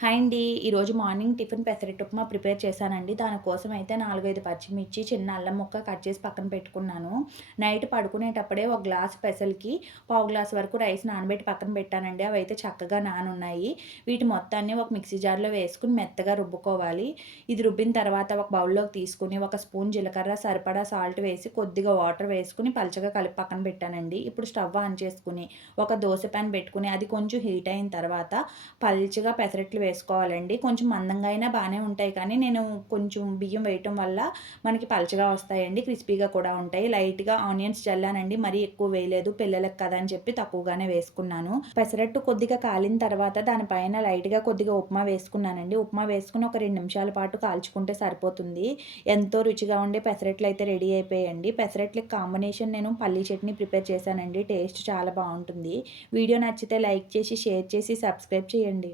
Hi అండి. ఈరోజు morning tiffin pesarattu upma prepare చేశానండి. దానికోసం అయితే నాలుగైదు పచ్చిమిర్చి చిన్న అల్లం ముక్క కట్ చేసి పక్కన పెట్టుకున్నాను. నైట్ పడుకునేటప్పుడే ఒక గ్లాస్ పెసలకి పావు గ్లాస్ వరకు రైస్ నానబెట్టి పక్కన పెట్టానండి. అవి అయితే చక్కగా నానున్నాయి. వీటి మొత్తాన్ని ఒక మిక్సీ జార్లో వేసుకుని మెత్తగా రుబ్బుకోవాలి. ఇది రుబ్బిన తర్వాత ఒక బౌల్లోకి తీసుకుని ఒక స్పూన్ జీలకర్ర సరిపడా సాల్ట్ వేసి కొద్దిగా వాటర్ వేసుకుని పలచగా కలిపి పక్కన పెట్టానండి. ఇప్పుడు స్టవ్ ఆన్ చేసుకుని ఒక దోశ ప్యాన్ పెట్టుకుని అది కొంచెం హీట్ అయిన తర్వాత పల్చగా పెసరట్లు వేసుకోవాలండి. కొంచెం మందంగా అయినా బాగానే ఉంటాయి. కానీ నేను కొంచెం బియ్యం వేయటం వల్ల మనకి పలచగా వస్తాయండి. క్రిస్పీగా కూడా ఉంటాయి. లైట్గా ఆనియన్స్ చల్లానండి. మరీ ఎక్కువ వేయలేదు. పిల్లలకు కదా అని చెప్పి తక్కువగానే వేసుకున్నాను. పెసరట్టు కొద్దిగా కాలిన తర్వాత దానిపైన లైట్గా కొద్దిగా ఉప్మా వేసుకున్నానండి. ఉప్మా వేసుకుని ఒక రెండు నిమిషాల పాటు కాల్చుకుంటే సరిపోతుంది. ఎంతో రుచిగా ఉండే పెసరట్లు అయితే రెడీ అయిపోయాయండి. పెసరట్లకి కాంబినేషన్ నేను పల్లీ చట్నీ ప్రిపేర్ చేశానండి. టేస్ట్ చాలా బాగుంటుంది. వీడియో నచ్చితే లైక్ చేసి షేర్ చేసి సబ్స్క్రైబ్ చేయండి.